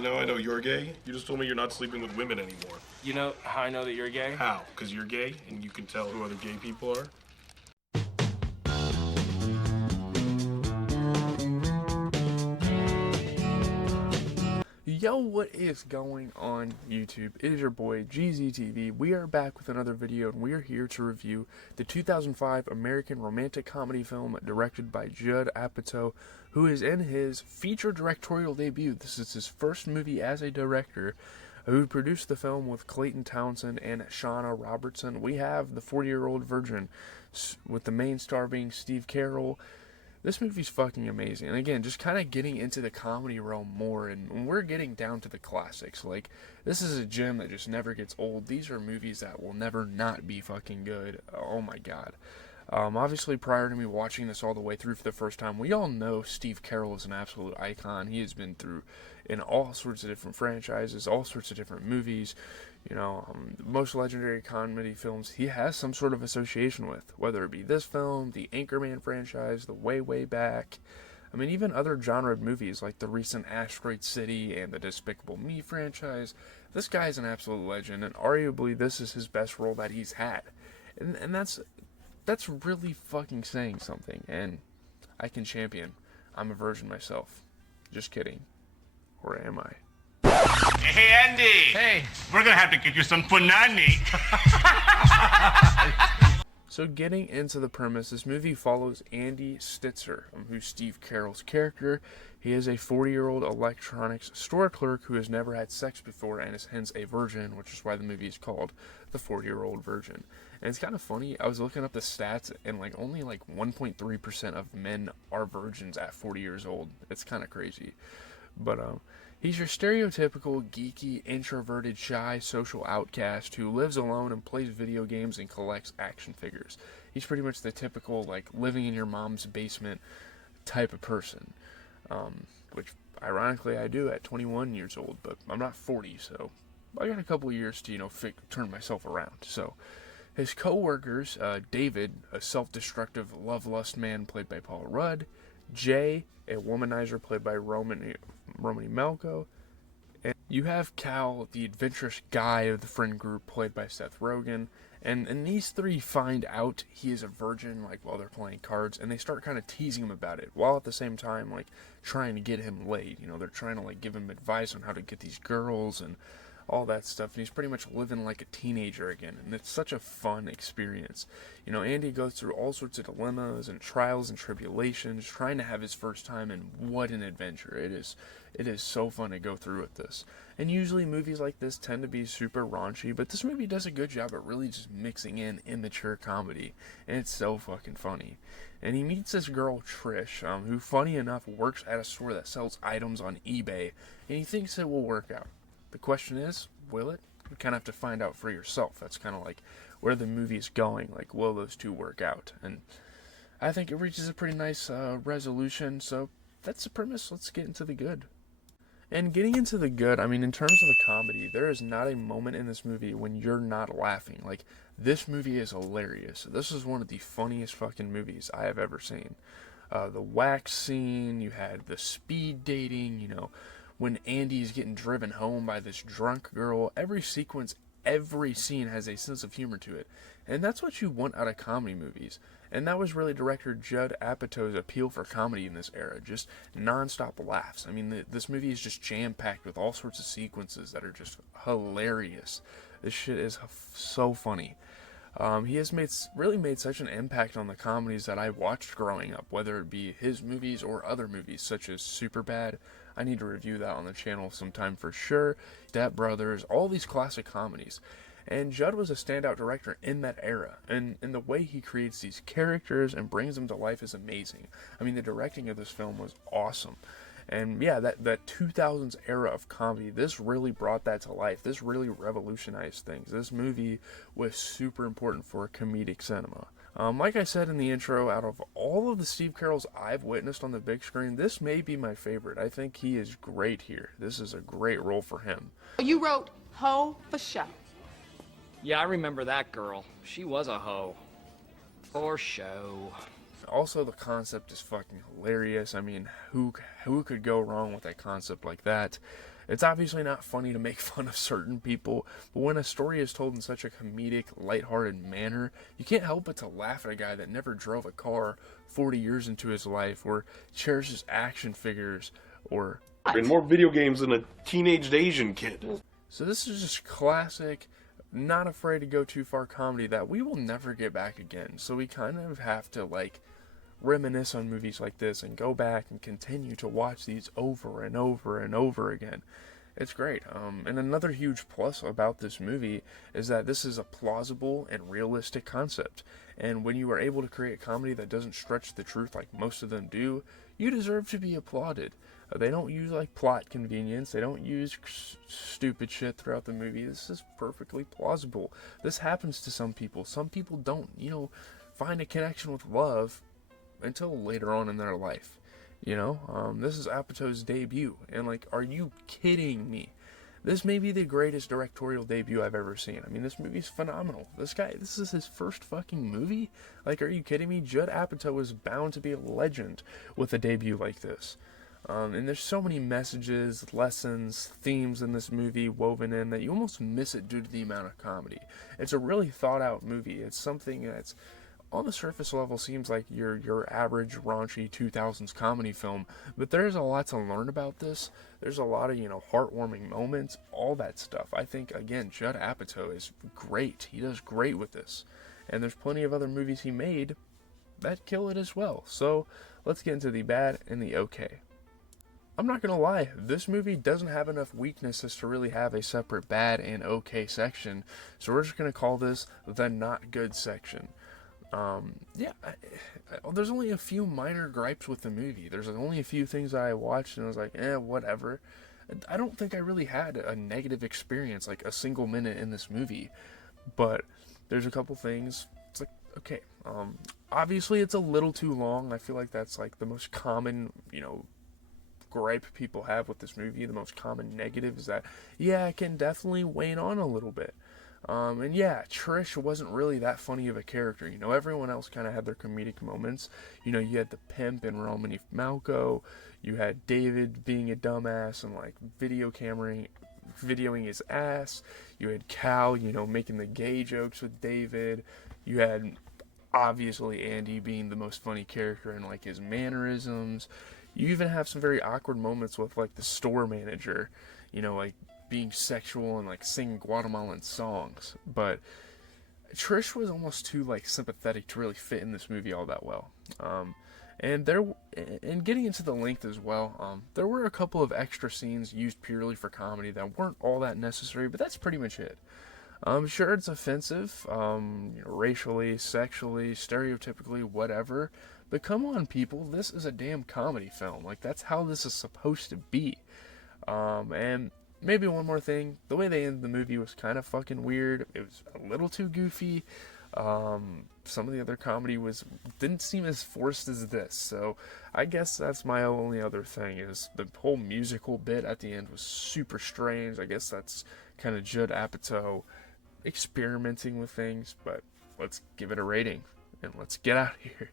You know, I know you're gay. You just told me you're not sleeping with women anymore. You know how I know that you're gay? How? Because you're gay and you can tell who other gay people are? Yo, what is going on YouTube? It is your boy GZTV. We are back with another video, and we are here to review the 2005 American romantic comedy film directed by Judd Apatow, who is in his feature directorial debut. This is his first movie as a director, who produced the film with Clayton Townsend and Shauna Robertson. We have The 40-Year-Old Virgin, with the main star being Steve Carell. This movie's fucking amazing, and again, just kind of getting into the comedy realm more, and we're getting down to the classics. Like, this is a gem that just never gets old. These are movies that will never not be fucking good. Oh my god. Obviously, prior to me watching this all the way through for the first time, we all know Steve Carell is an absolute icon. He has been through in all sorts of different franchises, all sorts of different movies. You know, most legendary comedy films he has some sort of association with, whether it be this film, the Anchorman franchise, the Way Back. I mean, even other genre movies like the recent Asteroid City and the Despicable Me franchise. This guy's an absolute legend, and arguably this is his best role that he's had. And that's really fucking saying something, and I can champion. I'm a virgin myself. Just kidding. Or am I? Hey, Andy! Hey! We're gonna have to get you some punani. So getting into the premise, this movie follows Andy Stitzer, who's Steve Carell's character. He is a 40-year-old electronics store clerk who has never had sex before and is hence a virgin, which is why the movie is called The 40-Year-Old Virgin. And it's kind of funny, I was looking up the stats, and only 1.3% of men are virgins at 40 years old. It's kind of crazy. But he's your stereotypical geeky, introverted, shy, social outcast who lives alone and plays video games and collects action figures. He's pretty much the typical, living in your mom's basement type of person. Which, ironically, I do at 21 years old, but I'm not 40, so I got a couple of years to, turn myself around. So, his co-workers, David, a self-destructive love lust man played by Paul Rudd, Jay, a womanizer played by Romany Malco, and you have Cal, the adventurous guy of the friend group played by Seth Rogen, and these three find out he is a virgin while they're playing cards, and they start kind of teasing him about it, while at the same time trying to get him laid. They're trying to give him advice on how to get these girls and all that stuff, and he's pretty much living like a teenager again, and it's such a fun experience. Andy goes through all sorts of dilemmas and trials and tribulations trying to have his first time, and what an adventure it is. It is so fun to go through with this. And usually movies like this tend to be super raunchy, but this movie does a good job at really just mixing in immature comedy, and it's so fucking funny. And he meets this girl, Trish, who, funny enough, works at a store that sells items on eBay, and he thinks it will work out. The question is, will it? You kind of have to find out for yourself. That's kind of where the movie is going. Will those two work out? And I think it reaches a pretty nice resolution, so that's the premise. Let's get into the good. And getting into the good, in terms of the comedy, there is not a moment in this movie when you're not laughing. This movie is hilarious. This is one of the funniest fucking movies I have ever seen. The wax scene, you had the speed dating, when Andy's getting driven home by this drunk girl. Every sequence, every scene has a sense of humor to it. And that's what you want out of comedy movies. And that was really director Judd Apatow's appeal for comedy in this era. Just non-stop laughs. This movie is just jam-packed with all sorts of sequences that are just hilarious. This shit is so funny. He has really made such an impact on the comedies that I watched growing up, whether it be his movies or other movies, such as Superbad. I need to review that on the channel sometime for sure. Step Brothers, all these classic comedies. And Judd was a standout director in that era, and the way he creates these characters and brings them to life is amazing. The directing of this film was awesome. And yeah, that 2000s era of comedy, this really brought that to life. This really revolutionized things. This movie was super important for comedic cinema. Like I said in the intro, out of all of the Steve Carells I've witnessed on the big screen, this may be my favorite. I think he is great here. This is a great role for him. You wrote Ho for show. Yeah, I remember that girl. She was a hoe. For show. Also, the concept is fucking hilarious. Who could go wrong with a concept like that? It's obviously not funny to make fun of certain people, but when a story is told in such a comedic, lighthearted manner, you can't help but to laugh at a guy that never drove a car 40 years into his life, or cherishes action figures, or In more video games than a teenaged Asian kid. So this is just classic, not afraid to go too far comedy that we will never get back again. So we kind of have to like reminisce on movies like this and go back and continue to watch these over and over and over again. It's great. And another huge plus about this movie is that this is a plausible and realistic concept. And when you are able to create a comedy that doesn't stretch the truth like most of them do, you deserve to be applauded. They don't use like plot convenience. They don't use stupid shit throughout the movie. This is perfectly plausible. This happens to some people. Some people don't, find a connection with love until later on in their life. This is Apatow's debut. And like, are you kidding me? This may be the greatest directorial debut I've ever seen. I mean, this movie's phenomenal. This is his first fucking movie? Like, are you kidding me? Judd Apatow is bound to be a legend with a debut like this. And there's so many messages, lessons, themes in this movie woven in that you almost miss it due to the amount of comedy. It's a really thought out movie. It's something that's on the surface level seems like your average raunchy 2000s comedy film, but there's a lot to learn about this. There's a lot of, heartwarming moments, all that stuff. I think, again, Judd Apatow is great. He does great with this. And there's plenty of other movies he made that kill it as well. So let's get into the bad and the okay. I'm not gonna lie, this movie doesn't have enough weaknesses to really have a separate bad and okay section, so we're just gonna call this the not good section. There's only a few minor gripes with the movie. There's only a few things that I watched and I was like, whatever. I don't think I really had a negative experience, like a single minute in this movie, but there's a couple things, it's like, okay, obviously it's a little too long. I feel like that's like the most common, gripe people have with this movie. The most common negative is that, it can definitely wane on a little bit. And Trish wasn't really that funny of a character. Everyone else kind of had their comedic moments. You had the pimp in Romany Malco. You had David being a dumbass and like videoing his ass. You had Cal, making the gay jokes with David. You had obviously Andy being the most funny character and like his mannerisms. You even have some very awkward moments with like the store manager, like being sexual and like singing Guatemalan songs. But Trish was almost too like sympathetic to really fit in this movie all that well. And getting into the length as well, there were a couple of extra scenes used purely for comedy that weren't all that necessary, but that's pretty much it. Sure, it's offensive, racially, sexually, stereotypically, whatever. But come on, people, this is a damn comedy film. Like, that's how this is supposed to be. And maybe one more thing. The way they ended the movie was kind of fucking weird. It was a little too goofy. Some of the other comedy didn't seem as forced as this. So I guess that's my only other thing, is the whole musical bit at the end was super strange. I guess that's kind of Judd Apatow experimenting with things. But let's give it a rating and let's get out of here.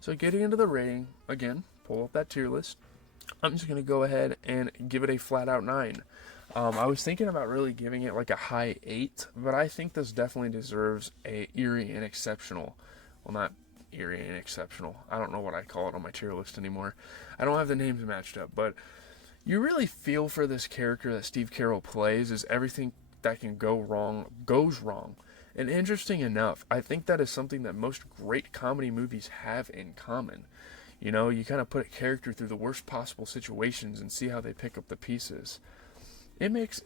So getting into the rating, again, pull up that tier list. I'm just going to go ahead and give it a flat out 9. I was thinking about really giving it like a high 8, but I think this definitely deserves a eerie and exceptional. Well, not eerie and exceptional. I don't know what I call it on my tier list anymore. I don't have the names matched up, but you really feel for this character that Steve Carell plays, as everything that can go wrong goes wrong. And interesting enough, I think that is something that most great comedy movies have in common. You kind of put a character through the worst possible situations and see how they pick up the pieces. It makes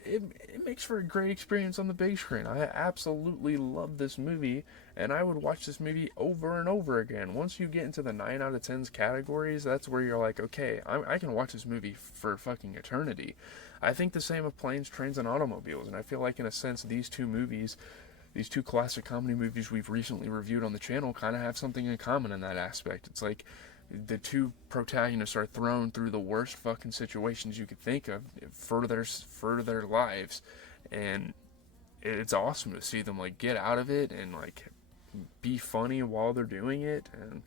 for a great experience on the big screen. I absolutely love this movie, and I would watch this movie over and over again. Once you get into the 9 out of 10s categories, that's where you're like, okay, I can watch this movie for fucking eternity. I think the same of Planes, Trains, and Automobiles, and I feel like in a sense these two classic comedy movies we've recently reviewed on the channel kind of have something in common in that aspect. It's like the two protagonists are thrown through the worst fucking situations you could think of for their lives, and it's awesome to see them like get out of it and like be funny while they're doing it. And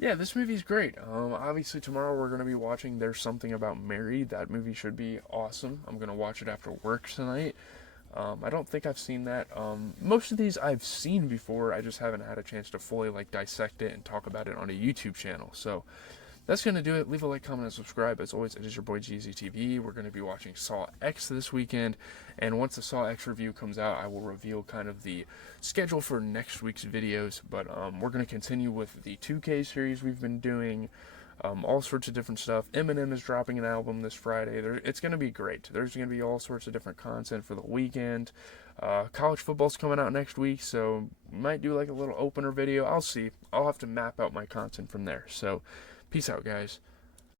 Yeah, this movie's great. Obviously, tomorrow we're going to be watching There's Something About Mary. That movie should be awesome. I'm going to watch it after work tonight. I don't think I've seen that. Most of these I've seen before. I just haven't had a chance to fully dissect it and talk about it on a YouTube channel. So that's going to do it. Leave a like, comment, and subscribe. As always, it is your boy GZTV. We're going to be watching Saw X this weekend. And once the Saw X review comes out, I will reveal kind of the schedule for next week's videos. But we're going to continue with the 2K series we've been doing. All sorts of different stuff. Eminem is dropping an album this Friday. It's going to be great. There's going to be all sorts of different content for the weekend. College football's coming out next week, so might do a little opener video. I'll see. I'll have to map out my content from there. So, peace out, guys.